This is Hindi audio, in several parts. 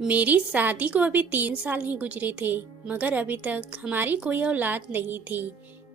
मेरी शादी को अभी 3 साल ही गुजरे थे, मगर अभी तक हमारी कोई औलाद नहीं थी।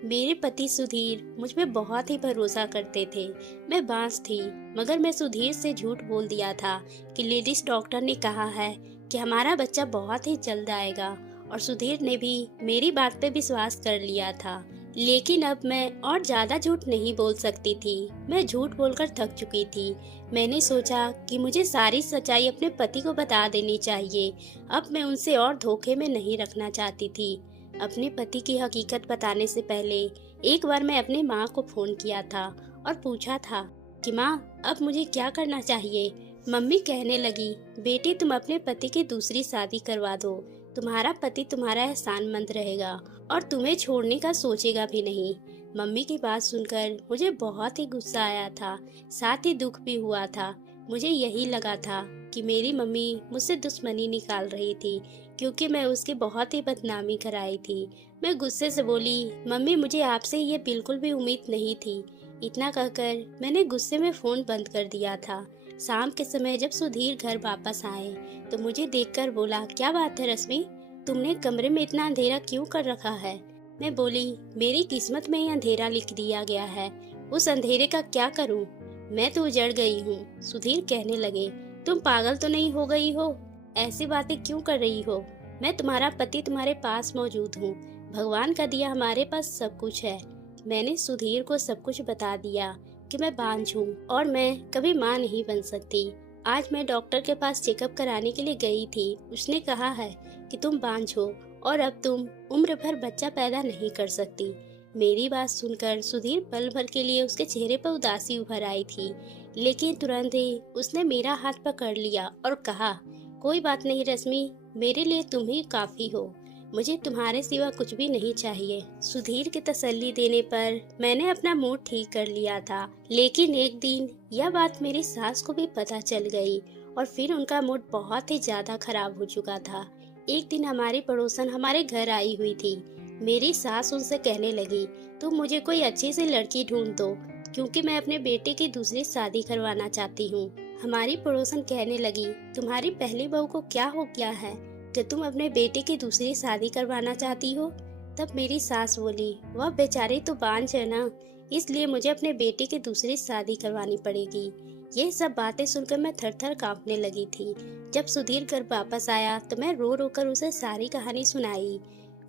मेरे पति सुधीर मुझ पे बहुत ही भरोसा करते थे। मैं बांस थी, मगर मैं सुधीर से झूठ बोल दिया था कि लेडीज डॉक्टर ने कहा है कि हमारा बच्चा बहुत ही जल्द आएगा, और सुधीर ने भी मेरी बात पे विश्वास कर लिया था। लेकिन अब मैं और ज्यादा झूठ नहीं बोल सकती थी। मैं झूठ बोलकर थक चुकी थी। मैंने सोचा कि मुझे सारी सच्चाई अपने पति को बता देनी चाहिए। अब मैं उनसे और धोखे में नहीं रखना चाहती थी। अपने पति की हकीकत बताने से पहले एक बार मैं अपनी माँ को फोन किया था और पूछा था कि माँ, अब मुझे क्या करना चाहिए। मम्मी कहने लगी, बेटी तुम अपने पति की दूसरी शादी करवा दो। तुम्हारा पति तुम्हारा एहसानमंद रहेगा और तुम्हें छोड़ने का सोचेगा भी नहीं। मम्मी की बात सुनकर मुझे बहुत ही गुस्सा आया था, साथ ही दुख भी हुआ था। मुझे यही लगा था कि मेरी मम्मी मुझसे दुश्मनी निकाल रही थी, क्योंकि मैं उसकी बहुत ही बदनामी कराई थी। मैं गुस्से से बोली, मम्मी मुझे आपसे ये बिल्कुल भी उम्मीद नहीं थी। इतना कहकर मैंने गुस्से में फोन बंद कर दिया था। शाम के समय जब सुधीर घर वापस आए तो मुझे देखकर बोला, क्या बात है रश्मि, तुमने कमरे में इतना अंधेरा क्यों कर रखा है। मैं बोली, मेरी किस्मत में ही अंधेरा लिख दिया गया है, उस अंधेरे का क्या करूं। मैं तो उजड़ गई हूँ। सुधीर कहने लगे, तुम पागल तो नहीं हो गई हो, ऐसी बातें क्यों कर रही हो। मैं तुम्हारा पति तुम्हारे पास मौजूद हूँ। भगवान का दिया हमारे पास सब कुछ है। मैंने सुधीर को सब कुछ बता दिया कि मैं बांझ हूँ और मैं कभी माँ नहीं बन सकती। आज मैं डॉक्टर के पास चेकअप कराने के लिए गई थी। उसने कहा है कि तुम बांझ हो और अब तुम उम्र भर बच्चा पैदा नहीं कर सकती। मेरी बात सुनकर सुधीर पल भर के लिए उसके चेहरे पर उदासी उभर आई थी, लेकिन तुरंत ही उसने मेरा हाथ पकड़ लिया और कहा, कोई बात नहीं रश्मि, मेरे लिए तुम ही काफी हो। मुझे तुम्हारे सिवा कुछ भी नहीं चाहिए। सुधीर की तसल्ली देने पर मैंने अपना मूड ठीक कर लिया था, लेकिन एक दिन यह बात मेरी सास को भी पता चल गई और फिर उनका मूड बहुत ही ज्यादा खराब हो चुका था। एक दिन हमारी पड़ोसन हमारे घर आई हुई थी। मेरी सास उनसे कहने लगी, तुम मुझे कोई अच्छी सी लड़की ढूंढ दो, क्योंकि मैं अपने बेटे की दूसरी शादी करवाना चाहती हूँ। हमारी पड़ोसन कहने लगी, तुम्हारी पहली बहू को क्या हो गया है कि तुम अपने बेटे की दूसरी शादी करवाना चाहती हो। तब मेरी सास बोली, वह बेचारी तो बांझ है ना, इसलिए मुझे अपने बेटे की दूसरी शादी करवानी पड़ेगी। ये सब बातें सुनकर मैं थर थर कांपने लगी थी। जब सुधीर घर वापस आया तो मैं रो रो कर उसे सारी कहानी सुनाई।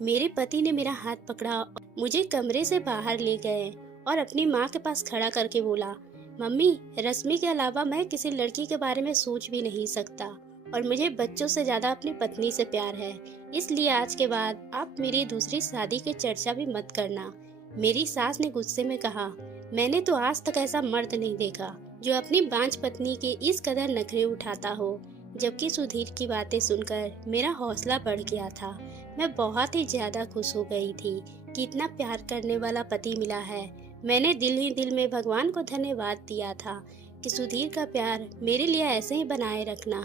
मेरे पति ने मेरा हाथ पकड़ा, मुझे कमरे से बाहर ले गए और अपनी माँ के पास खड़ा करके बोला, मम्मी, रश्मि के अलावा मैं किसी लड़की के बारे में सोच भी नहीं सकता और मुझे बच्चों से ज्यादा अपनी पत्नी से प्यार है। इसलिए आज के बाद आप मेरी दूसरी शादी की चर्चा भी मत करना। मेरी सास ने गुस्से में कहा, मैंने तो आज तक ऐसा मर्द नहीं देखा जो अपनी बांझ पत्नी के इस कदर नखरे उठाता हो। जबकि सुधीर की बातें सुनकर मेरा हौसला बढ़ गया था। मैं बहुत ही ज्यादा खुश हो गई थी कि इतना प्यार करने वाला पति मिला है। मैंने दिल ही दिल में भगवान को धन्यवाद दिया था कि सुधीर का प्यार मेरे लिए ऐसे ही बनाए रखना।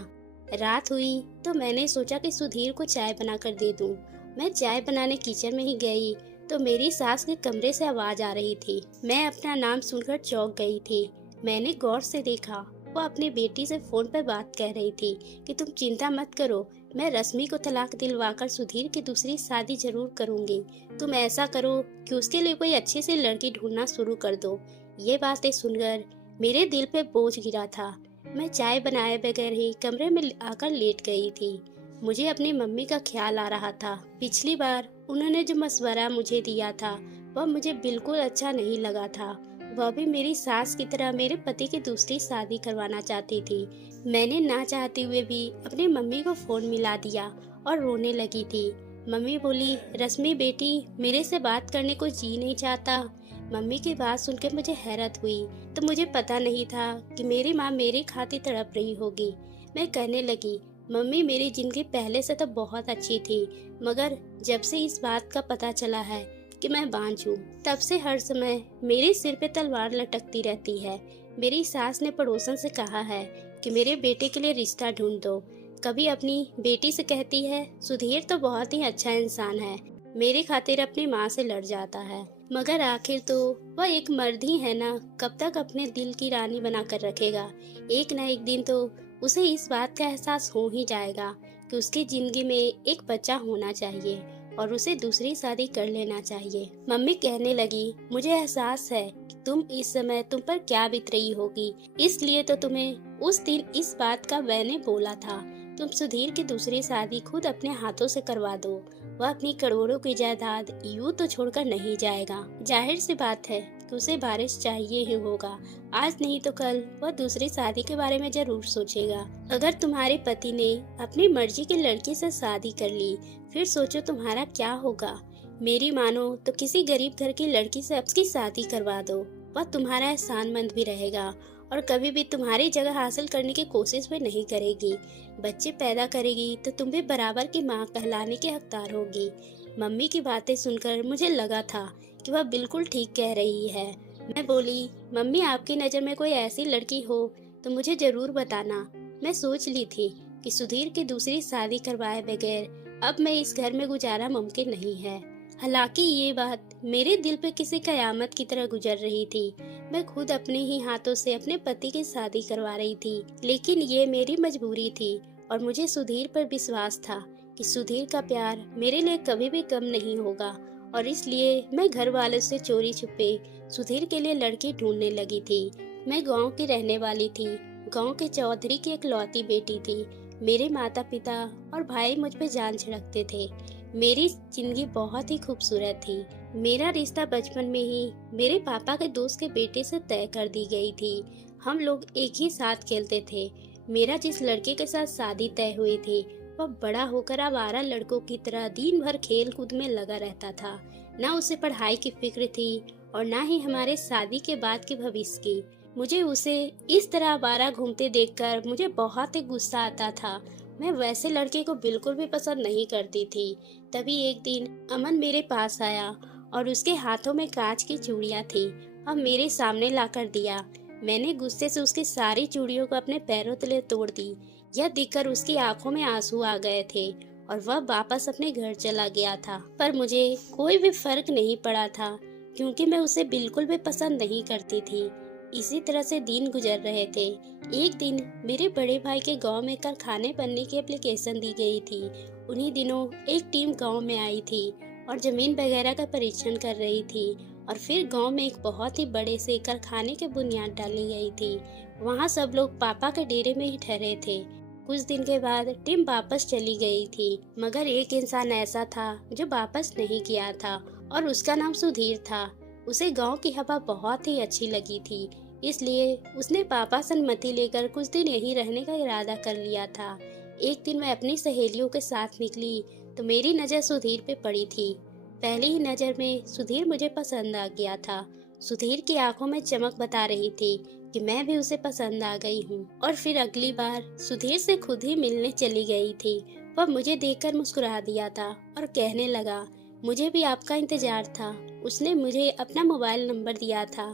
रात हुई तो मैंने सोचा कि सुधीर को चाय बनाकर दे दूं। मैं चाय बनाने किचन में ही गई तो मेरी सास के कमरे से आवाज आ रही थी। मैं अपना नाम सुनकर चौंक गई थी। मैंने गौर से देखा, वो अपनी बेटी से फोन पर बात कह रही थी कि तुम चिंता मत करो, मैं रश्मि को तलाक दिलवाकर सुधीर की दूसरी शादी जरूर करूंगी। तुम ऐसा करो कि उसके लिए कोई अच्छी सी लड़की ढूंढना शुरू कर दो। ये बातें सुनकर मेरे दिल पे बोझ गिरा था। मैं चाय बनाए बगैर ही कमरे में आकर लेट गई थी। मुझे अपनी मम्मी का ख्याल आ रहा था। पिछली बार उन्होंने जो मशवरा मुझे दिया था वह मुझे बिल्कुल अच्छा नहीं लगा था। वह भी मेरी सास की तरह मेरे पति की दूसरी शादी करवाना चाहती थी। मैंने ना चाहते हुए भी अपनी मम्मी को फोन मिला दिया और रोने लगी थी। मम्मी बोली, रश्मि बेटी, मेरे से बात करने को जी नहीं चाहता। मम्मी की बात सुनकर मुझे हैरत हुई, तो मुझे पता नहीं था कि मेरी माँ मेरी खातिर तड़प रही होगी। मैं कहने लगी, मम्मी मेरी जिंदगी पहले से तो बहुत अच्छी थी, मगर जब से इस बात का पता चला है कि मैं बांझ हूँ, तब से हर समय मेरे सिर पे तलवार लटकती रहती है। मेरी सास ने पड़ोसन से कहा है कि मेरे बेटे के लिए रिश्ता ढूंढ दो। कभी अपनी बेटी से कहती है, सुधीर तो बहुत ही अच्छा इंसान है, मेरी खातिर अपनी माँ से लड़ जाता है, मगर आखिर तो वह एक मर्द ही है ना, कब तक अपने दिल की रानी बनाकर रखेगा। एक न एक दिन तो उसे इस बात का एहसास हो ही जाएगा कि उसकी जिंदगी में एक बच्चा होना चाहिए और उसे दूसरी शादी कर लेना चाहिए। मम्मी कहने लगी, मुझे एहसास है कि इस समय तुम पर क्या बीत रही होगी, इसलिए तो तुम्हें उस दिन इस बात का मैंने बोला था। तुम सुधीर की दूसरी शादी खुद अपने हाथों से करवा दो। वह अपनी करोड़ों की जायदाद यूं तो छोड़कर नहीं जाएगा। जाहिर सी बात है कि उसे बारिश चाहिए ही होगा। आज नहीं तो कल वह दूसरी शादी के बारे में जरूर सोचेगा। अगर तुम्हारे पति ने अपनी मर्जी की लड़की से शादी कर ली, फिर सोचो तुम्हारा क्या होगा। मेरी मानो तो किसी गरीब घर की लड़की से उसकी शादी करवा दो। वह तुम्हारा एहसानमंद भी रहेगा और कभी भी तुम्हारी जगह हासिल करने की कोशिश भी नहीं करेगी। बच्चे पैदा करेगी तो तुम भी बराबर की माँ कहलाने के हकदार होगी। मम्मी की बातें सुनकर मुझे लगा था कि वह बिल्कुल ठीक कह रही है। मैं बोली, मम्मी आपकी नज़र में कोई ऐसी लड़की हो तो मुझे जरूर बताना। मैं सोच ली थी कि सुधीर की दूसरी शादी करवाए बगैर अब मैं इस घर में गुजारा मुमकिन नहीं है। हालांकि ये बात मेरे दिल पे किसी कयामत की तरह गुजर रही थी। मैं खुद अपने ही हाथों से अपने पति की शादी करवा रही थी, लेकिन ये मेरी मजबूरी थी और मुझे सुधीर पर विश्वास था कि सुधीर का प्यार मेरे लिए कभी भी कम नहीं होगा और इसलिए मैं घर वालों से चोरी छुपे सुधीर के लिए लड़की ढूंढने लगी थी। मैं गांव की रहने वाली थी। गांव के चौधरी की इकलौती बेटी थी। मेरे माता पिता और भाई मुझ पे जान छिड़कते थे। मेरी जिंदगी बहुत ही खूबसूरत थी। मेरा रिश्ता बचपन में ही मेरे पापा के दोस्त के बेटे से तय कर दी गई थी। हम लोग एक ही साथ खेलते थे। मेरा जिस लड़के के साथ शादी तय हुई थी वह बड़ा होकर आवारा लड़कों की तरह दिन भर खेल कूद में लगा रहता था। न उसे पढ़ाई की फिक्र थी और न ही हमारे शादी के बाद के भविष्य की। मुझे उसे इस तरह आवारा घूमते देखकर मुझे बहुत ही गुस्सा आता था। मैं वैसे लड़के को बिल्कुल भी पसंद नहीं करती थी। तभी एक दिन अमन मेरे पास आया और उसके हाथों में कांच की चूड़ियां थी और मेरे सामने लाकर दिया। मैंने गुस्से से उसकी सारी चूड़ियों को अपने पैरों तले तोड़ दी। यह देखकर उसकी आंखों में आंसू आ गए थे और वह वापस अपने घर चला गया था। पर मुझे कोई भी फर्क नहीं पड़ा था क्योंकि मैं उसे बिल्कुल भी पसंद नहीं करती थी। इसी तरह से दिन गुजर रहे थे। एक दिन मेरे बड़े भाई के गांव में कारखाने बनने की एप्लीकेशन दी गई थी। उन्हीं दिनों एक टीम गांव में आई थी और जमीन वगैरह का परीक्षण कर रही थी और फिर गांव में एक बहुत ही बड़े से कारखाने की बुनियाद डाली गई थी। वहां सब लोग पापा के डेरे में ही ठहरे थे। कुछ दिन के बाद टीम वापस चली गई थी, मगर एक इंसान ऐसा था जो वापस नहीं किया था और उसका नाम सुधीर था। उसे गांव की हवा बहुत ही अच्छी लगी थी, इसलिए उसने पापा से अनुमति लेकर कुछ दिन यहीं रहने का इरादा कर लिया था। एक दिन मैं अपनी सहेलियों के साथ निकली तो मेरी नज़र सुधीर पे पड़ी थी। पहली ही नज़र में सुधीर मुझे पसंद आ गया था। सुधीर की आंखों में चमक बता रही थी कि मैं भी उसे पसंद आ गई हूँ। और फिर अगली बार सुधीर से खुद ही मिलने चली गई थी। वह मुझे देखकर मुस्कुरा दिया था और कहने लगा, मुझे भी आपका इंतजार था। उसने मुझे अपना मोबाइल नंबर दिया था।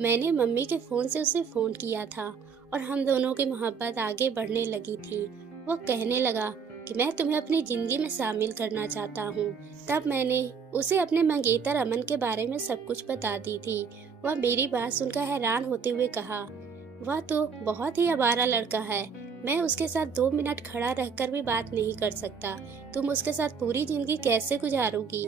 मैंने मम्मी के फ़ोन से उसे फ़ोन किया था और हम दोनों की मोहब्बत आगे बढ़ने लगी थी। वो कहने लगा कि मैं तुम्हें अपनी ज़िंदगी में शामिल करना चाहता हूँ। तब मैंने उसे अपने मंगेतर अमन के बारे में सब कुछ बता दी थी। वह मेरी बात सुनकर हैरान होते हुए कहा, वह तो बहुत ही आवारा लड़का है। मैं उसके साथ 2 मिनट खड़ा रहकर भी बात नहीं कर सकता। तुम उसके साथ पूरी जिंदगी कैसे गुजारोगी?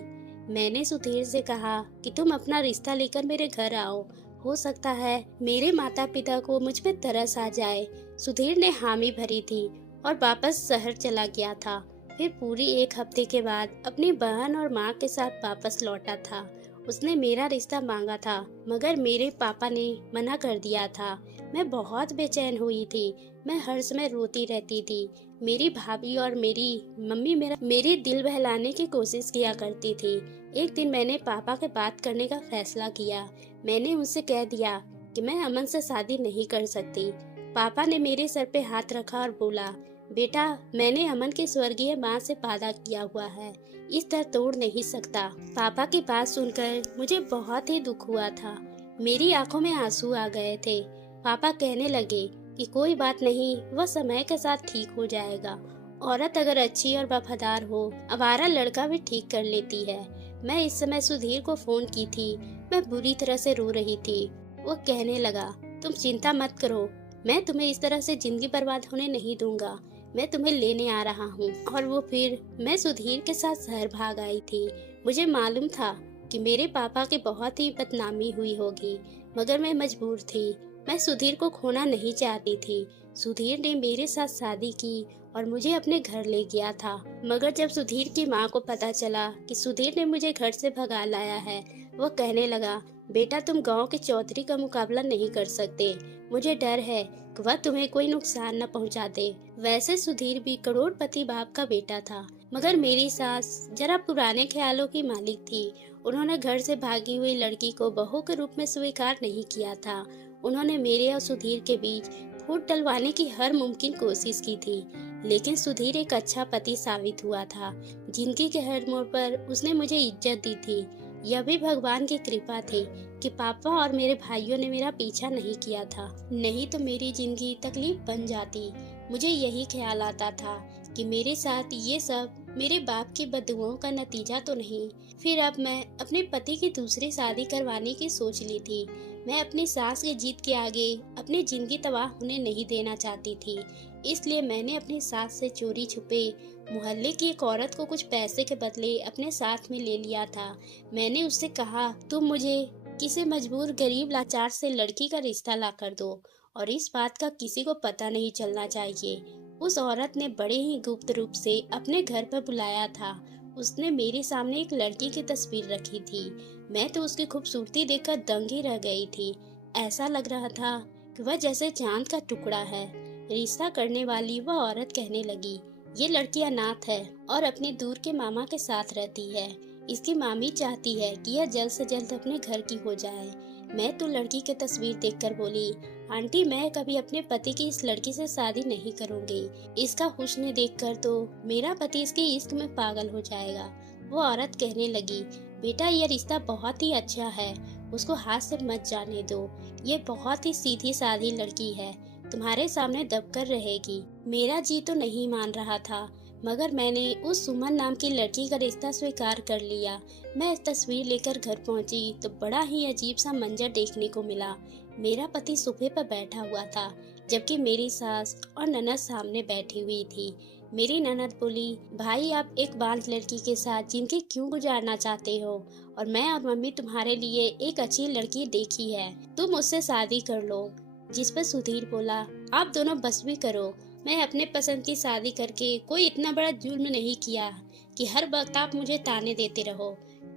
मैंने सुधीर से कहा कि तुम अपना रिश्ता लेकर मेरे घर आओ। हो सकता है मेरे माता पिता को मुझ पे तरस आ जाए। सुधीर ने हामी भरी थी और वापस शहर चला गया था। फिर पूरी 1 हफ्ते के बाद अपनी बहन और माँ के साथ वापस लौटा था। उसने मेरा रिश्ता मांगा था, मगर मेरे पापा ने मना कर दिया था। मैं बहुत बेचैन हुई थी। मैं हर समय रोती रहती थी। मेरी भाभी और मेरी मम्मी मेरे दिल बहलाने की कोशिश किया करती थी। एक दिन मैंने पापा के बात करने का फैसला किया। मैंने उनसे कह दिया कि मैं अमन से शादी नहीं कर सकती। पापा ने मेरे सर पे हाथ रखा और बोला, बेटा, मैंने अमन की स्वर्गीय माँ से वादा किया हुआ है, इस तरह तोड़ नहीं सकता। पापा की बात सुनकर मुझे बहुत ही दुख हुआ था। मेरी आंखों में आंसू आ गए थे। पापा कहने लगे कि कोई बात नहीं, वह समय के साथ ठीक हो जाएगा। औरत अगर अच्छी और वफादार हो, आवारा लड़का भी ठीक कर लेती है। मैं इस समय सुधीर को फोन की थी। मैं बुरी तरह से रो रही थी। वो कहने लगा, तुम चिंता मत करो, मैं तुम्हें इस तरह से जिंदगी बर्बाद होने नहीं दूंगा। मैं तुम्हें लेने आ रहा हूँ। और वो फिर मैं सुधीर के साथ शहर भाग आई थी। मुझे मालूम था कि मेरे पापा की बहुत ही बदनामी हुई होगी, मगर मैं मजबूर थी। मैं सुधीर को खोना नहीं चाहती थी। सुधीर ने मेरे साथ शादी की और मुझे अपने घर ले गया था। मगर जब सुधीर की माँ को पता चला कि सुधीर ने मुझे घर से भगा लाया है, वो कहने लगा, बेटा तुम गांव के चौधरी का मुकाबला नहीं कर सकते। मुझे डर है कि वह तुम्हें कोई नुकसान न पहुंचा दे। वैसे सुधीर भी करोड़पति बाप का बेटा था, मगर मेरी सास जरा पुराने ख्यालों की मालिक थी। उन्होंने घर से भागी हुई लड़की को बहू के रूप में स्वीकार नहीं किया था। उन्होंने मेरे और सुधीर के बीच फूट डलवाने की हर मुमकिन कोशिश की थी। लेकिन सुधीर एक अच्छा पति साबित हुआ था। जिंदगी के हर मोड़ पर उसने मुझे इज्जत दी थी। यह भी भगवान की कृपा थी कि पापा और मेरे भाइयों ने मेरा पीछा नहीं किया था, नहीं तो मेरी जिंदगी तकलीफ बन जाती। मुझे यही ख्याल आता था कि मेरे साथ ये सब मेरे बाप की बददुआओं का नतीजा तो नहीं। फिर अब मैं अपने पति की दूसरी शादी करवाने की सोच ली थी। मैं अपनी सास की जीत के आगे अपनी जिंदगी तबाह होने नहीं देना चाहती थी। इसलिए मैंने अपनी सास से चोरी छुपे मोहल्ले की एक औरत को कुछ पैसे के बदले अपने साथ में ले लिया था। मैंने उससे कहा, तुम मुझे किसी मजबूर गरीब लाचार से लड़की का रिश्ता ला कर दो और इस बात का किसी को पता नहीं चलना चाहिए। उस औरत ने बड़े ही गुप्त रूप से अपने घर पर बुलाया था। उसने मेरे सामने एक लड़की की तस्वीर रखी थी। मैं तो उसकी खूबसूरती देखकर दंग ही रह गई थी। ऐसा लग रहा था कि वह जैसे चांद का टुकड़ा है। रिश्ता करने वाली वह औरत कहने लगी, ये लड़की अनाथ है और अपने दूर के मामा के साथ रहती है। इसकी मामी चाहती है कि यह जल्द से जल्द अपने घर की हो जाए। मैं तो लड़की की तस्वीर देखकर बोली, आंटी मैं कभी अपने पति की इस लड़की से शादी नहीं करूंगी। इसका हुस्न देखकर तो मेरा पति इसके इश्क में पागल हो जाएगा। वो औरत कहने लगी, बेटा यह रिश्ता बहुत ही अच्छा है, उसको हाथ से मत जाने दो। ये बहुत ही सीधी सादी लड़की है, तुम्हारे सामने दबकर रहेगी। मेरा जी तो नहीं मान रहा था, मगर मैंने उस सुमन नाम की लड़की का रिश्ता स्वीकार कर लिया। मैं तस्वीर लेकर घर पहुंची तो बड़ा ही अजीब सा मंजर देखने को मिला। मेरा पति सोफे पर बैठा हुआ था, जबकि मेरी सास और ननद सामने बैठी हुई थी। मेरी ननद बोली, भाई आप एक बाल लड़की के साथ जिंदगी क्यों गुजारना चाहते हो, और मैं और मम्मी तुम्हारे लिए एक अच्छी लड़की देखी है, तुम उससे शादी कर लो। जिस पर सुधीर बोला, आप दोनों बस भी करो, मैं अपने पसंद की शादी करके कोई इतना बड़ा जुल्म नहीं किया कि हर वक्त आप मुझे ताने देते रहो।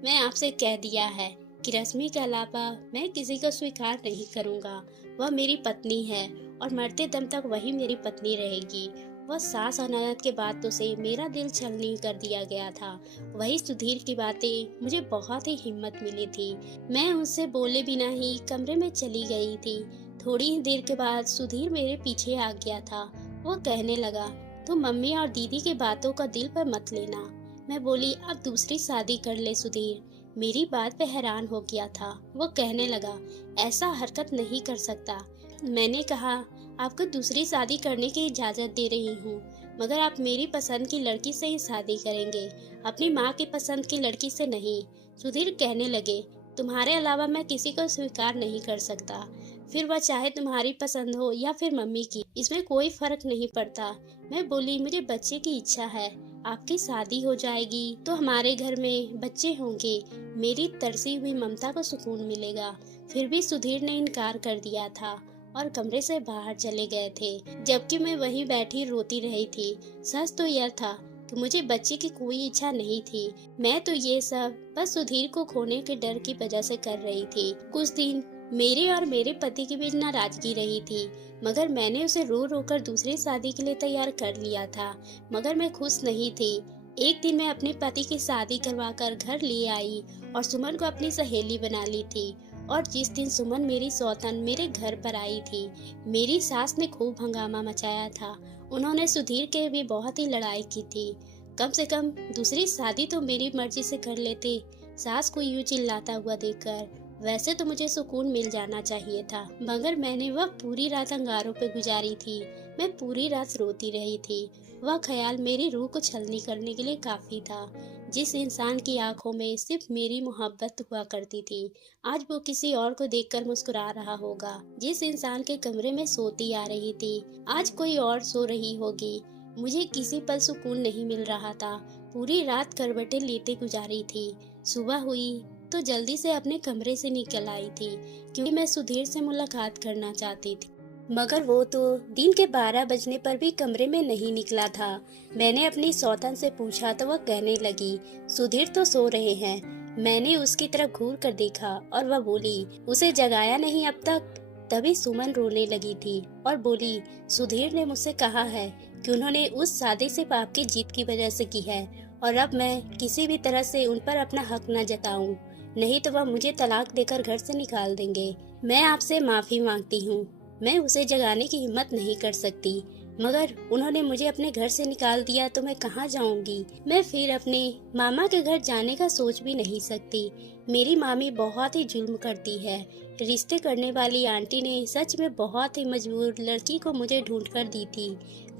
मैं आपसे कह दिया है कि रश्मि के अलावा मैं किसी को स्वीकार नहीं करूंगा। वह मेरी पत्नी है और मरते दम तक वही मेरी पत्नी रहेगी। वह सास और ननद के बातों से मेरा दिल छलनी कर दिया गया था। वही सुधीर की बातें मुझे बहुत ही हिम्मत मिली थी। मैं उससे बोले बिना ही कमरे में चली गई थी। थोड़ी ही देर के बाद सुधीर मेरे पीछे आ गया था। वो कहने लगा, तुम मम्मी और दीदी की बातों का दिल पर मत लेना। मैं बोली, अब दूसरी शादी कर ले सुधीर। मेरी बात पे हैरान हो गया था। वो कहने लगा, ऐसा हरकत नहीं कर सकता। मैंने कहा, आपको दूसरी शादी करने की इजाजत दे रही हूँ, मगर आप मेरी पसंद की लड़की से ही शादी करेंगे, अपनी माँ की पसंद की लड़की से नहीं। सुधीर कहने लगे, तुम्हारे अलावा मैं किसी को स्वीकार नहीं कर सकता। फिर वह चाहे तुम्हारी पसंद हो या फिर मम्मी की, इसमें कोई फर्क नहीं पड़ता। मैं बोली, मुझे बच्चे की इच्छा है, आपकी शादी हो जाएगी तो हमारे घर में बच्चे होंगे, मेरी तरसी हुई ममता को सुकून मिलेगा। फिर भी सुधीर ने इनकार कर दिया था और कमरे से बाहर चले गए थे, जबकि मैं वहीं बैठी रोती रही थी। सच तो यह था कि मुझे बच्चे की कोई इच्छा नहीं थी। मैं तो ये सब बस सुधीर को खोने के डर की वजह से कर रही थी। कुछ दिन मेरे और मेरे पति के बीच नाराजगी रही थी, मगर मैंने उसे रो रो कर दूसरी शादी के लिए तैयार कर लिया था। मगर मैं खुश नहीं थी। एक दिन मैं अपने पति की शादी करवाकर घर ले आई और सुमन को अपनी सहेली बना ली थी। और जिस दिन सुमन मेरी सौतन मेरे घर पर आई थी, मेरी सास ने खूब हंगामा मचाया था। उन्होंने सुधीर के भी बहुत ही लड़ाई की थी। कम से कम दूसरी शादी तो मेरी मर्जी से कर लेते। सास को यूं चिल्लाता हुआ देखकर वैसे तो मुझे सुकून मिल जाना चाहिए था, मगर मैंने वह पूरी रात अंगारों पे गुजारी थी। मैं पूरी रात रोती रही थी। वह ख्याल मेरी रूह को छलनी करने के लिए काफी था। जिस इंसान की आंखों में सिर्फ मेरी मोहब्बत हुआ करती थी, आज वो किसी और को देखकर मुस्कुरा रहा होगा। जिस इंसान के कमरे में सोती आ रही थी, आज कोई और सो रही होगी। मुझे किसी पल सुकून नहीं मिल रहा था। पूरी रात करवटें लेते गुजारी थी। सुबह हुई तो जल्दी से अपने कमरे से निकल आई थी, क्योंकि मैं सुधीर से मुलाकात करना चाहती थी। मगर वो तो दिन के 12 बजने पर भी कमरे में नहीं निकला था। मैंने अपनी सौतन से पूछा तो वह कहने लगी, सुधीर तो सो रहे हैं। मैंने उसकी तरफ घूर कर देखा और वह बोली, उसे जगाया नहीं अब तक। तभी सुमन रोने लगी थी और बोली, सुधीर ने मुझसे कहा है कि उन्होंने उस सादे से पाप की जीत की वजह से की है, और अब मैं किसी भी तरह से उन पर अपना हक न जताऊं, नहीं तो वह मुझे तलाक देकर घर से निकाल देंगे। मैं आपसे माफी मांगती हूँ। मैं उसे जगाने की हिम्मत नहीं कर सकती, मगर उन्होंने मुझे अपने घर से निकाल दिया तो मैं कहाँ जाऊंगी। मैं फिर अपने मामा के घर जाने का सोच भी नहीं सकती। मेरी मामी बहुत ही जुल्म करती है। रिश्ते करने वाली आंटी ने सच में बहुत ही मजबूर लड़की को मुझे ढूंढ कर दी थी।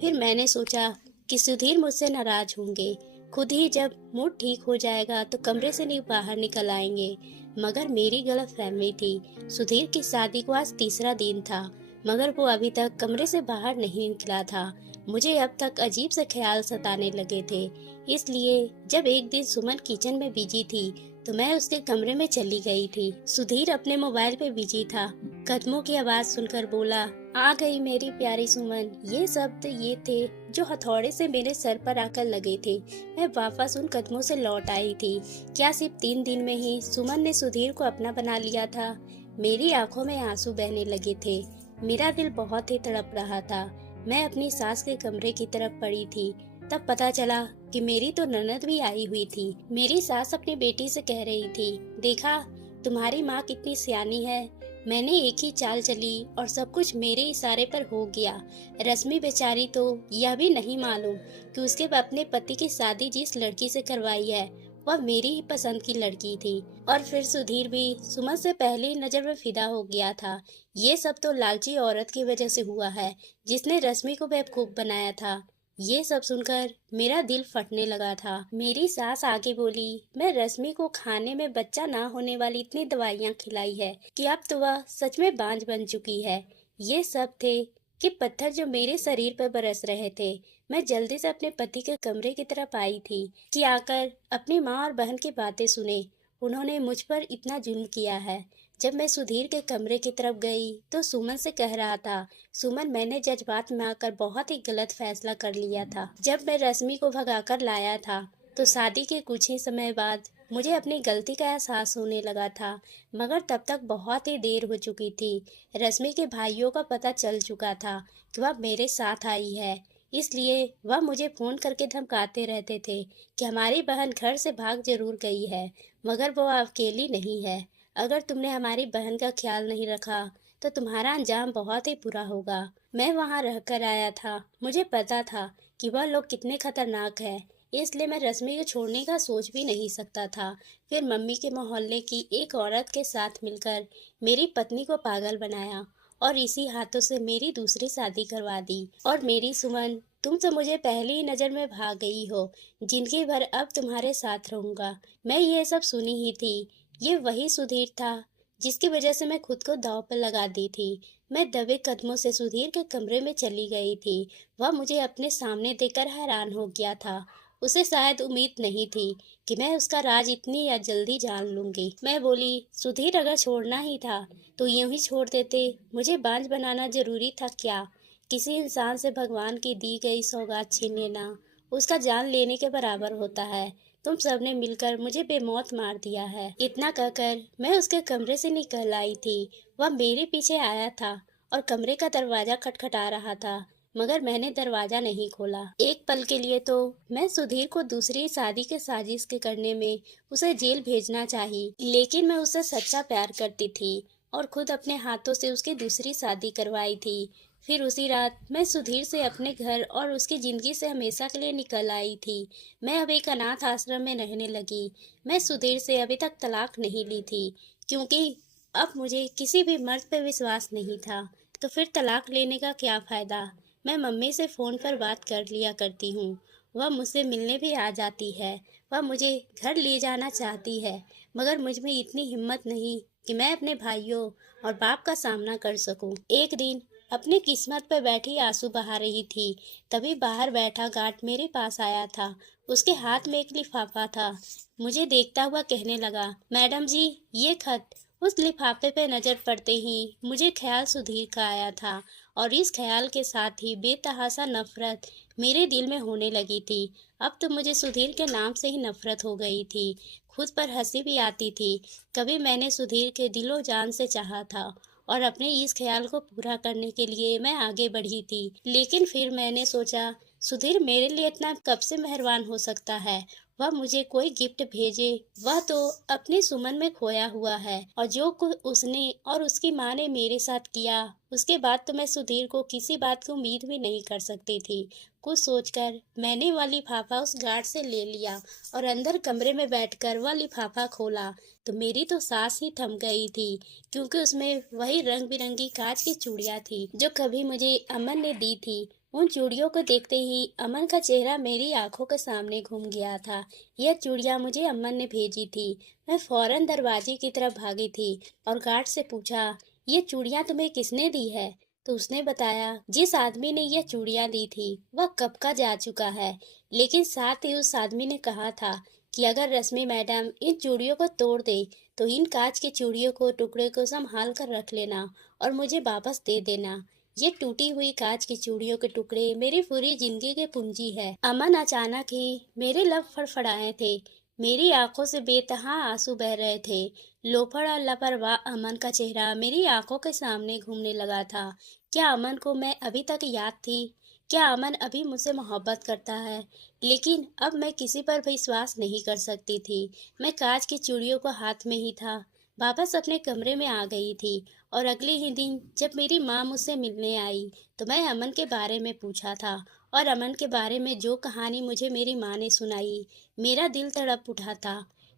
फिर मैंने सोचा कि सुधीर मुझसे नाराज होंगे, खुद ही जब मूड ठीक हो जाएगा तो कमरे से बाहर निकल आएंगे। मगर मेरी गलतफहमी थी। सुधीर की शादी को आज तीसरा दिन था, मगर वो अभी तक कमरे से बाहर नहीं निकला था। मुझे अब तक अजीब से ख्याल सताने लगे थे। इसलिए जब एक दिन सुमन किचन में बिजी थी तो मैं उसके कमरे में चली गई थी। सुधीर अपने मोबाइल पे बिजी था। कदमों की आवाज सुनकर बोला, आ गई मेरी प्यारी सुमन। ये शब्द ये थे जो हथौड़े से मेरे सर पर आकर लगे थे। मैं वापस उन कदमों से लौट आई थी। क्या सिर्फ 3 दिन में ही सुमन ने सुधीर को अपना बना लिया था? मेरी आंखों में आंसू बहने लगे थे। मेरा दिल बहुत ही तड़प रहा था। मैं अपनी सास के कमरे की तरफ पड़ी थी। तब पता चला कि मेरी तो ननद भी आई हुई थी। मेरी सास अपनी बेटी से कह रही थी, देखा तुम्हारी माँ कितनी सियानी है। मैंने एक ही चाल चली और सब कुछ मेरे इशारे पर हो गया। रश्मि बेचारी तो यह भी नहीं मालूम कि उसके अपने पति की शादी जिस लड़की से करवाई है वह मेरी ही पसंद की लड़की थी। और फिर सुधीर भी सुमन से पहले ही नजर में फिदा हो गया था। ये सब तो लालची औरत की वजह से हुआ है, जिसने रश्मि को बेवकूफ बनाया था। ये सब सुनकर मेरा दिल फटने लगा था। मेरी सास आगे बोली, मैं रश्मि को खाने में बच्चा ना होने वाली इतनी दवाइयाँ खिलाई है कि अब तो वह सच में बांझ बन चुकी है। ये सब थे कि पत्थर जो मेरे शरीर पर बरस रहे थे। मैं जल्दी से अपने पति के कमरे की तरफ आई थी कि आकर अपनी माँ और बहन की बातें सुने। उन्होंने मुझ पर इतना जुल्म किया है। जब मैं सुधीर के कमरे की तरफ गई तो सुमन से कह रहा था, सुमन मैंने जज्बात में आकर बहुत ही गलत फैसला कर लिया था। जब मैं रश्मि को भगाकर लाया था तो शादी के कुछ ही समय बाद मुझे अपनी गलती का एहसास होने लगा था, मगर तब तक बहुत ही देर हो चुकी थी। रश्मि के भाइयों का पता चल चुका था कि वह मेरे साथ आई है, इसलिए वह मुझे फोन करके धमकाते रहते थे कि हमारी बहन घर से भाग जरूर गई है, मगर वो अकेली नहीं है। अगर तुमने हमारी बहन का ख्याल नहीं रखा तो तुम्हारा अंजाम बहुत ही बुरा होगा। मैं वहाँ रहकर आया था, मुझे पता था कि वह लोग कितने खतरनाक है, इसलिए मैं रश्मि को छोड़ने का सोच भी नहीं सकता था। फिर मम्मी के मोहल्ले की एक औरत के साथ मिलकर मेरी पत्नी को पागल बनाया और इसी हाथों से मेरी दूसरी शादी करवा दी। और मेरी सुमन, तुम तो मुझे पहली ही नजर में भाग गई हो। जिंदगी भर अब तुम्हारे साथ रहूंगा। मैं ये सब सुनी ही थी। ये वही सुधीर था जिसकी वजह से मैं खुद को दांव पर लगा दी थी। मैं दबे कदमों से सुधीर के कमरे में चली गई थी। वह मुझे अपने सामने देखकर हैरान हो गया था। उसे शायद उम्मीद नहीं थी कि मैं उसका राज इतनी या जल्दी जान लूंगी। मैं बोली, सुधीर अगर छोड़ना ही था तो यूं ही छोड़ देते। मुझे बांझ बनाना जरूरी था क्या? किसी इंसान से भगवान की दी गई सौगात छीन लेना उसका जान लेने के बराबर होता है। तुम सबने मिलकर मुझे बेमौत मार दिया है। इतना कहकर मैं उसके कमरे से निकल आई थी। वह मेरे पीछे आया था और कमरे का दरवाजा खटखटा रहा था, मगर मैंने दरवाजा नहीं खोला। एक पल के लिए तो मैं सुधीर को दूसरी शादी के साजिश के करने में उसे जेल भेजना चाही, लेकिन मैं उसे सच्चा प्यार करती थी और खुद अपने हाथों से उसकी दूसरी शादी करवाई थी। फिर उसी रात मैं सुधीर से अपने घर और उसकी जिंदगी से हमेशा के लिए निकल आई थी। मैं अब एक अनाथ आश्रम में रहने लगी। मैं सुधीर से अभी तक तलाक नहीं ली थी, क्योंकि अब मुझे किसी भी मर्द पे विश्वास नहीं था। तो फिर तलाक लेने का क्या फ़ायदा। मैं मम्मी से फ़ोन पर बात कर लिया करती हूँ। वह मुझसे मिलने भी आ जाती है। वह मुझे घर ले जाना चाहती है, मगर मुझ में इतनी हिम्मत नहीं कि मैं अपने भाइयों और बाप का सामना कर सकूं। एक दिन अपनी किस्मत पर बैठी आंसू बहा रही थी। तभी बाहर बैठा गार्ड मेरे पास आया था। उसके हाथ में एक लिफाफा था। मुझे देखता हुआ कहने लगा, मैडम जी, ये खत। उस लिफाफे पे नजर पड़ते ही मुझे ख्याल सुधीर का आया था और इस ख्याल के साथ ही बेतहासा नफरत मेरे दिल में होने लगी थी। अब तो मुझे सुधीर के नाम से ही नफरत हो गई थी। खुद पर हंसी भी आती थी। कभी मैंने सुधीर के दिलो जान से चाहा था और अपने इस ख्याल को पूरा करने के लिए मैं आगे बढ़ी थी। लेकिन फिर मैंने सोचा, सुधीर मेरे लिए इतना कब से मेहरबान हो सकता है। वह मुझे कोई गिफ्ट भेजे। वह तो अपने सुमन में खोया हुआ है और जो कुछ उसने और उसकी माँ ने मेरे साथ किया, उसके बाद तो मैं सुधीर को किसी बात की उम्मीद भी नहीं कर सकती थी। कुछ सोचकर मैंने वह लिफाफा उस गार्ड से ले लिया और अंदर कमरे में बैठकर वह लिफाफा खोला तो मेरी तो सांस ही थम गई थी, क्योंकि उसमें वही रंग बिरंगी कांच की चूड़ियां थी जो कभी मुझे अमन ने दी थी। उन चूड़ियों को देखते ही अमन का चेहरा मेरी आंखों के सामने घूम गया था। यह चूड़ियां मुझे अमन ने भेजी थी। मैं फौरन दरवाजे की तरफ भागी थी और गार्ड से पूछा, ये चूड़ियां तुम्हें किसने दी है? तो उसने बताया, जिस आदमी ने यह चूड़ियां दी थी वह कब का जा चुका है। लेकिन साथ ही उस आदमी ने कहा था कि अगर रश्मि मैडम इन चूड़ियों को तोड़ दे तो इन कांच की चूड़ियों को टुकड़े को संभाल कर रख लेना और मुझे वापस दे देना। ये टूटी हुई कांच की चूड़ियों के टुकड़े मेरी पूरी जिंदगी के पूंजी है। अमन अचानक ही मेरे लब फड़फड़ाए थे। मेरी आंखों से बेतहा आंसू बह रहे थे। लोफड़ और लापरवाह अमन का चेहरा मेरी आंखों के सामने घूमने लगा था। क्या अमन को मैं अभी तक याद थी? क्या अमन अभी मुझसे मोहब्बत करता है? लेकिन अब मैं किसी पर विश्वास नहीं कर सकती थी। मैं कांच की चूड़ियों को हाथ में ही था वापस अपने कमरे में आ गई थी और अगले ही दिन जब मेरी माँ मुझसे मिलने आई तो मैं अमन के बारे में पूछा था और अमन के बारे में जो कहानी मुझे मेरी माँ ने सुनाई, मेरा दिल तड़प उठा था।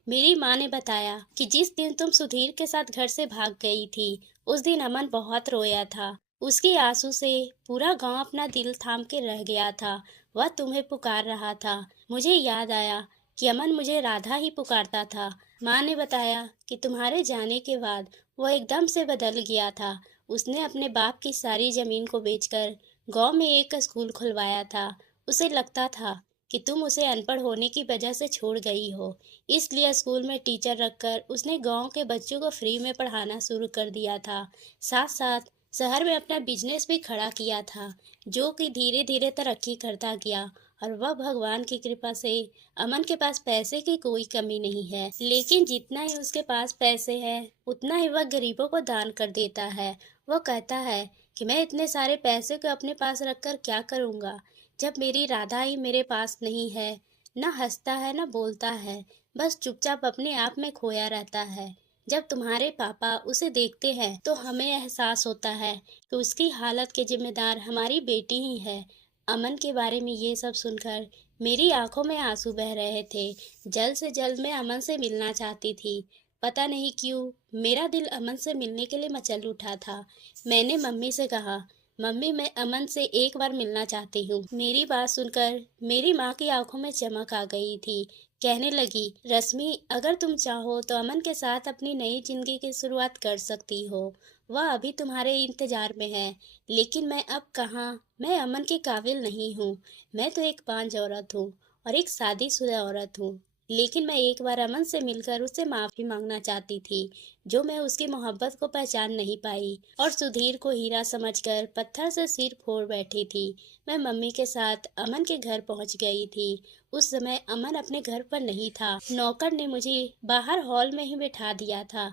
मेरी माँ ने बताया कि जिस दिन तुम सुधीर के साथ घर से भाग गई थी उस दिन अमन बहुत रोया था। उसके आंसू से पूरा गांव अपना दिल थाम के रह गया था। वह तुम्हें पुकार रहा था। मुझे याद आया कि अमन मुझे राधा ही पुकारता था। माँ ने बताया कि तुम्हारे जाने के बाद वो एकदम से बदल गया था। उसने अपने बाप की सारी जमीन को बेचकर गांव में एक स्कूल खुलवाया था। उसे लगता था कि तुम उसे अनपढ़ होने की वजह से छोड़ गई हो, इसलिए स्कूल में टीचर रखकर उसने गांव के बच्चों को फ्री में पढ़ाना शुरू कर दिया था। साथ साथ शहर में अपना बिजनेस भी खड़ा किया था, जो कि धीरे धीरे तरक्की करता गया। और वह भगवान की कृपा से अमन के पास पैसे की कोई कमी नहीं है। लेकिन जितना ही उसके पास पैसे है उतना ही वह गरीबों को दान कर देता है। वह कहता है कि मैं इतने सारे पैसे को अपने पास रखकर क्या करूँगा, जब मेरी राधा ही मेरे पास नहीं है। न हंसता है न बोलता है, बस चुपचाप अपने आप में खोया रहता है। जब तुम्हारे पापा उसे देखते हैं तो हमें एहसास होता है कि उसकी हालत के जिम्मेदार हमारी बेटी ही है। अमन के बारे में ये सब सुनकर मेरी आंखों में आंसू बह रहे थे। जल्द से जल्द मैं अमन से मिलना चाहती थी। पता नहीं क्यों मेरा दिल अमन से मिलने के लिए मचल उठा था। मैंने मम्मी से कहा, मम्मी मैं अमन से एक बार मिलना चाहती हूँ। मेरी बात सुनकर मेरी माँ की आंखों में चमक आ गई थी। कहने लगी, रश्मि अगर तुम चाहो तो अमन के साथ अपनी नई जिंदगी की शुरुआत कर सकती हो। वह अभी तुम्हारे इंतजार में है। लेकिन मैं अब कहाँ, मैं अमन के काबिल नहीं हूँ। मैं तो एक बांझ औरत हूँ और एक शादीशुदा औरत हूँ। लेकिन मैं एक बार अमन से मिलकर उससे माफी मांगना चाहती थी, जो मैं उसकी मोहब्बत को पहचान नहीं पाई और सुधीर को हीरा समझकर पत्थर से सिर फोड़ बैठी थी। मैं मम्मी के साथ अमन के घर पहुंच गई थी। उस समय अमन अपने घर पर नहीं था। नौकर ने मुझे बाहर हॉल में ही बिठा दिया था।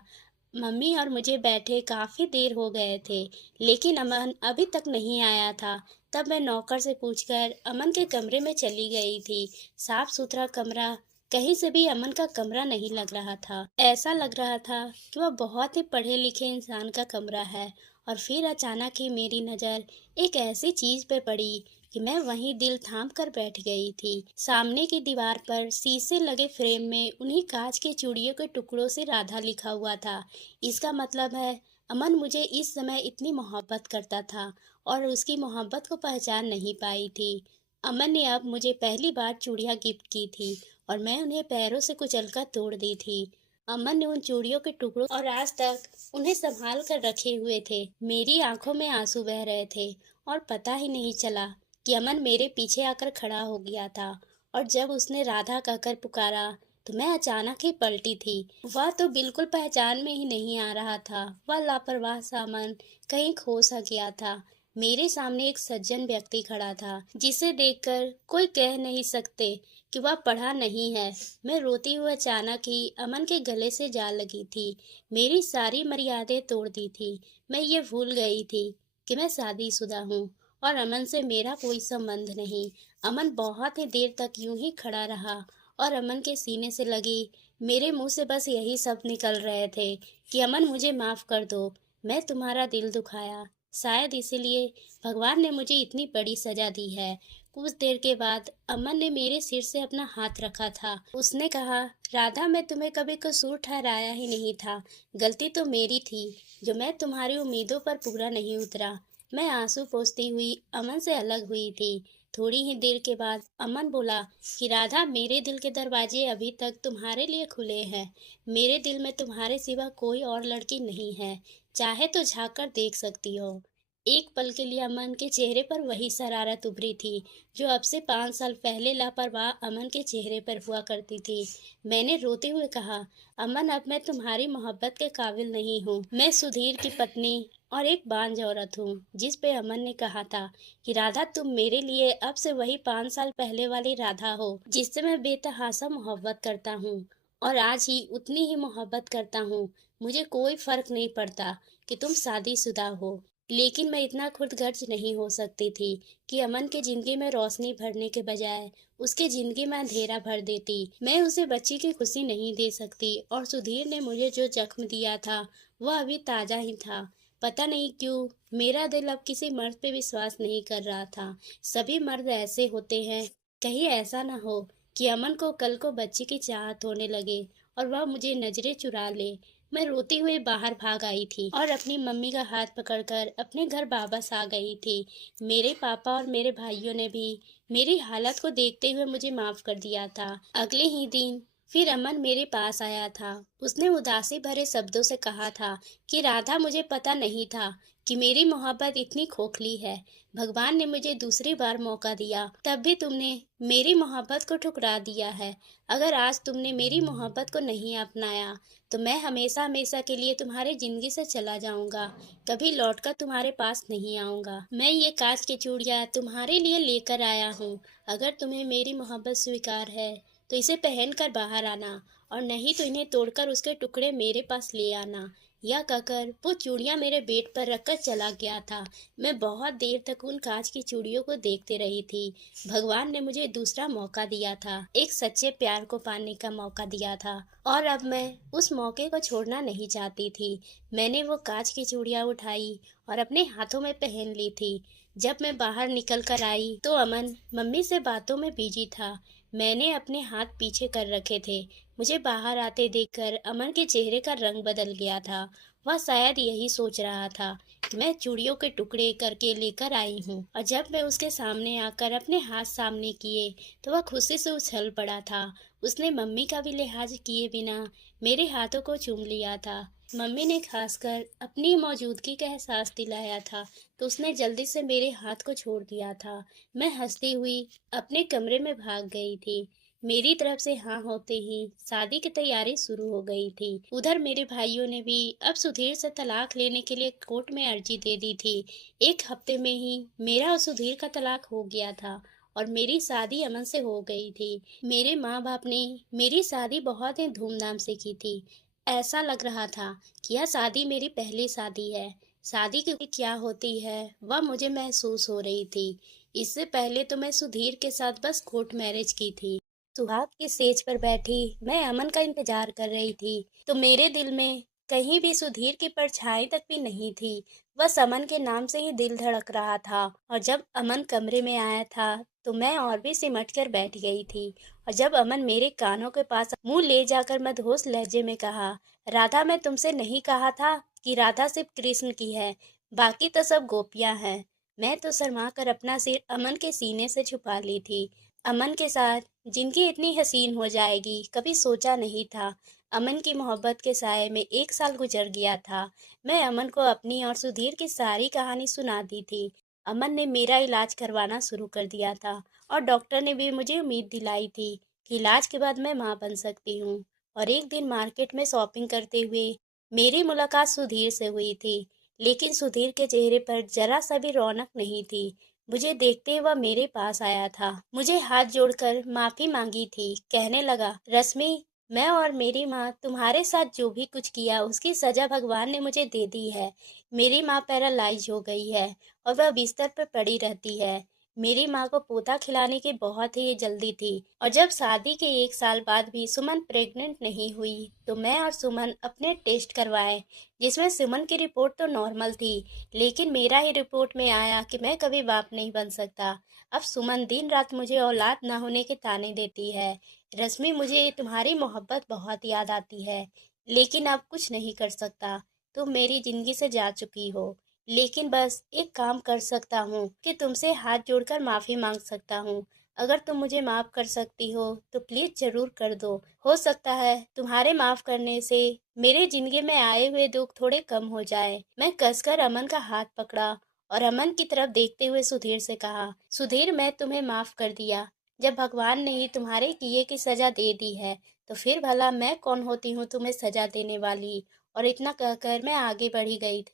मम्मी और मुझे बैठे काफी देर हो गए थे, लेकिन अमन अभी तक नहीं आया था। तब मैं नौकर से पूछकर अमन के कमरे में चली गई थी। साफ सुथरा कमरा, कहीं से भी अमन का कमरा नहीं लग रहा था। ऐसा लग रहा था कि वह बहुत ही पढ़े लिखे इंसान का कमरा है। और फिर अचानक ही मेरी नजर एक ऐसी चीज पे पड़ी कि मैं वहीं दिल थाम कर बैठ गई थी। सामने की दीवार पर शीशे लगे फ्रेम में उन्हीं कांच के चूड़ियों के टुकड़ों से राधा लिखा हुआ था। इसका मतलब है अमन मुझे इस समय इतनी मोहब्बत करता था और उसकी मोहब्बत को पहचान नहीं पाई थी। अमन ने अब मुझे पहली बार चूड़ियां गिफ्ट की थी और मैं उन्हें पैरों से कुचलकर तोड़ दी थी। अमन ने उन चूड़ियों के टुकड़ों और आज तक उन्हें संभाल कर रखे हुए थे। मेरी आंखों में आंसू बह रहे थे और पता ही नहीं चला कि अमन मेरे पीछे आकर खड़ा हो गया था। और जब उसने राधा कहकर पुकारा तो मैं अचानक ही पलटी थी। वह तो बिल्कुल पहचान में ही नहीं आ रहा था। वह लापरवाह सा अमन कहीं खो सा गया था। मेरे सामने एक सज्जन व्यक्ति खड़ा था जिसे देखकर कोई कह नहीं सकते कि वह पढ़ा नहीं है। मैं रोती हुई अचानक ही अमन के गले से जा लगी थी। मेरी सारी मर्यादाएं तोड़ दी थी। मैं ये भूल गई थी कि मैं शादीशुदा हूँ और अमन से मेरा कोई संबंध नहीं। अमन बहुत ही देर तक यूं ही खड़ा रहा और अमन के सीने से लगी मेरे मुंह से बस यही शब्द निकल रहे थे कि अमन मुझे माफ कर दो, मैं तुम्हारा दिल दुखाया। शायद इसीलिए भगवान ने मुझे इतनी बड़ी सजा दी है। कुछ देर के बाद अमन ने मेरे सिर से अपना हाथ रखा था। उसने कहा, राधा, मैं तुम्हें कभी कसूर ठहराया ही नहीं था। गलती तो मेरी थी जो मैं तुम्हारी उम्मीदों पर पूरा नहीं उतरा। मैं आंसू पोंछती हुई अमन से अलग हुई थी। थोड़ी ही देर के बाद अमन बोला कि राधा, मेरे दिल के दरवाजे अभी तक तुम्हारे लिए खुले हैं। मेरे दिल में तुम्हारे सिवा कोई और लड़की नहीं है। चाहे तो झांक कर देख सकती हो। एक पल के लिए अमन के चेहरे पर वही शरारत उभरी थी जो अब से 5 साल पहले लापरवाह अमन के चेहरे पर हुआ करती थी। मैंने रोते हुए कहा, अमन, अब मैं तुम्हारी मोहब्बत के काबिल नहीं हूँ। मैं सुधीर की पत्नी और एक बांझ औरत हूँ। जिस पे अमन ने कहा था कि राधा, तुम मेरे लिए अब से वही 5 साल पहले वाली राधा हो जिससे मैं बेतहाशा मोहब्बत करता हूँ और आज ही उतनी ही मोहब्बत करता हूँ। मुझे कोई फर्क नहीं पड़ता कि तुम शादीशुदा हो। लेकिन मैं इतना खुदगर्ज नहीं हो सकती थी कि अमन के जिंदगी में रोशनी भरने के बजाय उसके जिंदगी में अंधेरा भर देती। मैं उसे बच्ची की खुशी नहीं दे सकती और सुधीर ने मुझे जो जख्म दिया था वह अभी ताजा ही था। पता नहीं क्यों मेरा दिल अब किसी मर्द पे विश्वास नहीं कर रहा था। सभी मर्द ऐसे होते हैं। कहीं ऐसा ना हो कि अमन को कल को बच्ची की चाहत होने लगे और वह मुझे नजरें चुरा ले। मैं रोती हुई बाहर भाग आई थी और अपनी मम्मी का हाथ पकड़कर अपने घर वापस आ गई थी। मेरे पापा और मेरे भाइयों ने भी मेरी हालत को देखते हुए मुझे माफ कर दिया था। अगले ही दिन फिर अमन मेरे पास आया था। उसने उदासी भरे शब्दों से कहा था कि राधा, मुझे पता नहीं था कि मेरी मोहब्बत इतनी खोखली है। भगवान ने मुझे दूसरी बार मौका दिया, तब भी तुमने मेरी मोहब्बत को ठुकरा दिया है। अगर आज तुमने मेरी मोहब्बत को नहीं अपनाया तो मैं हमेशा हमेशा के लिए तुम्हारी जिंदगी से चला जाऊंगा। कभी लौटकर तुम्हारे पास नहीं आऊंगा। मैं ये कांच की चूड़ियां तुम्हारे लिए लेकर आया हूँ। अगर तुम्हें मेरी मोहब्बत स्वीकार है तो इसे पहन कर बाहर आना और नहीं तो इन्हें तोड़कर उसके टुकड़े मेरे पास ले आना। यह कहकर वो चूड़ियां मेरे बेड पर रखकर चला गया था। मैं बहुत देर तक उन कांच की चूड़ियों को देखते रही थी। भगवान ने मुझे दूसरा मौका दिया था, एक सच्चे प्यार को पाने का मौका दिया था और अब मैं उस मौके को छोड़ना नहीं चाहती थी। मैंने वो कांच की चूड़ियां उठाई और अपने हाथों में पहन ली थी। जब मैं बाहर निकल कर आई तो अमन मम्मी से बातों में बिजी था। मैंने अपने हाथ पीछे कर रखे थे। मुझे बाहर आते देखकर अमन के चेहरे का रंग बदल गया था। वह शायद यही सोच रहा था कि मैं चूड़ियों के टुकड़े करके लेकर आई हूँ। और जब मैं उसके सामने आकर अपने हाथ सामने किए तो वह खुशी से उछल पड़ा था। उसने मम्मी का भी लिहाज किए बिना मेरे हाथों को चूम लिया था। मम्मी ने खासकर अपनी मौजूदगी का एहसास दिलाया था तो उसने जल्दी से मेरे हाथ को छोड़ दिया था। मैं हंसती हुई अपने कमरे में भाग गई थी। मेरी तरफ से हाँ होते ही शादी की तैयारी शुरू हो गई थी। उधर मेरे भाइयों ने भी अब सुधीर से तलाक लेने के लिए कोर्ट में अर्जी दे दी थी। एक हफ्ते में ही मेरा और सुधीर का तलाक हो गया था और मेरी शादी अमन से हो गई थी। मेरे माँ बाप ने मेरी शादी बहुत ही धूमधाम से की थी। ऐसा लग रहा था कि यह शादी मेरी पहली शादी है। शादी की क्या होती है वह मुझे महसूस हो रही थी। इससे पहले तो मैं सुधीर के साथ बस कोर्ट मैरिज की थी। सुहाग की सेज पर बैठी मैं अमन का इंतजार कर रही थी तो मेरे दिल में कहीं भी सुधीर की परछाई तक भी नहीं थी। बस अमन के नाम से ही दिल धड़क रहा था। और जब अमन कमरे में आया था तो मैं और भी सिमट कर बैठ गई थी। और जब अमन मेरे कानों के पास मुंह ले जाकर मदहोश लहजे में कहा, राधा, मैं तुमसे नहीं कहा था कि राधा सिर्फ कृष्ण की है, बाकी तो सब गोपियां हैं। मैं तो शर्मा कर अपना सिर अमन के सीने से छुपा ली थी। अमन के साथ जिंदगी इतनी हसीन हो जाएगी कभी सोचा नहीं था। अमन की मोहब्बत के साए में 1 साल गुजर गया था। मैं अमन को अपनी और सुधीर की सारी कहानी सुना दी थी। अमन ने मेरा इलाज करवाना शुरू कर दिया था और डॉक्टर ने भी मुझे उम्मीद दिलाई थी कि इलाज के बाद मैं माँ बन सकती हूँ। और एक दिन मार्केट में शॉपिंग करते हुए मेरी मुलाकात सुधीर से हुई थी, लेकिन सुधीर के चेहरे पर जरा सा भी रौनक नहीं थी। मुझे देखते वह मेरे पास आया था, मुझे हाथ जोड़कर माफी मांगी थी, कहने लगा, रश्मि, मैं और मेरी माँ तुम्हारे साथ जो भी कुछ किया उसकी सजा भगवान ने मुझे दे दी है। मेरी माँ पैरालाइज हो गई है और वह बिस्तर पर पड़ी रहती है। मेरी माँ को पोता खिलाने की बहुत ही जल्दी थी और जब शादी के 1 साल बाद भी सुमन प्रेग्नेंट नहीं हुई तो मैं और सुमन अपने टेस्ट करवाए, जिसमें सुमन की रिपोर्ट तो नॉर्मल थी, लेकिन मेरा ही रिपोर्ट में आया कि मैं कभी बाप नहीं बन सकता। अब सुमन दिन रात मुझे औलाद ना होने के ताने देती है। रश्मि, मुझे तुम्हारी मोहब्बत बहुत याद आती है, लेकिन अब कुछ नहीं कर सकता। तुम मेरी जिंदगी से जा चुकी हो, लेकिन बस एक काम कर सकता हूँ कि तुमसे हाथ जोड़कर माफी मांग सकता हूँ। अगर तुम मुझे माफ कर सकती हो तो प्लीज जरूर कर दो। हो सकता है तुम्हारे माफ करने से मेरे जिंदगी में आए हुए दुख थोड़े कम हो जाए। मैं कसकर अमन का हाथ पकड़ा और अमन की तरफ देखते हुए सुधीर से कहा, सुधीर, मैं तुम्हें माफ कर दिया। जब भगवान ने ही तुम्हारे किए की सजा दे दी है तो फिर भला मैं कौन होती हूँ तुम्हें सजा देने वाली। और इतना कहकर मैं आगे बढ़ी गई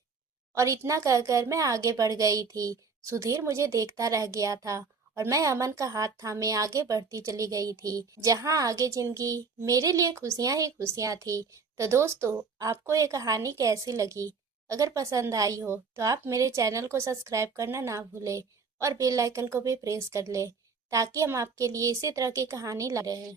और इतना कहकर मैं आगे बढ़ गई थी। सुधीर मुझे देखता रह गया था और मैं अमन का हाथ थामे आगे बढ़ती चली गई थी, जहां आगे जिंदगी मेरे लिए खुशियां ही खुशियां थी। तो दोस्तों, आपको ये कहानी कैसी लगी? अगर पसंद आई हो तो आप मेरे चैनल को सब्सक्राइब करना ना भूलें और बेल आइकन को भी प्रेस कर लें, ताकि हम आपके लिए इसी तरह की कहानी ला रहे हैं।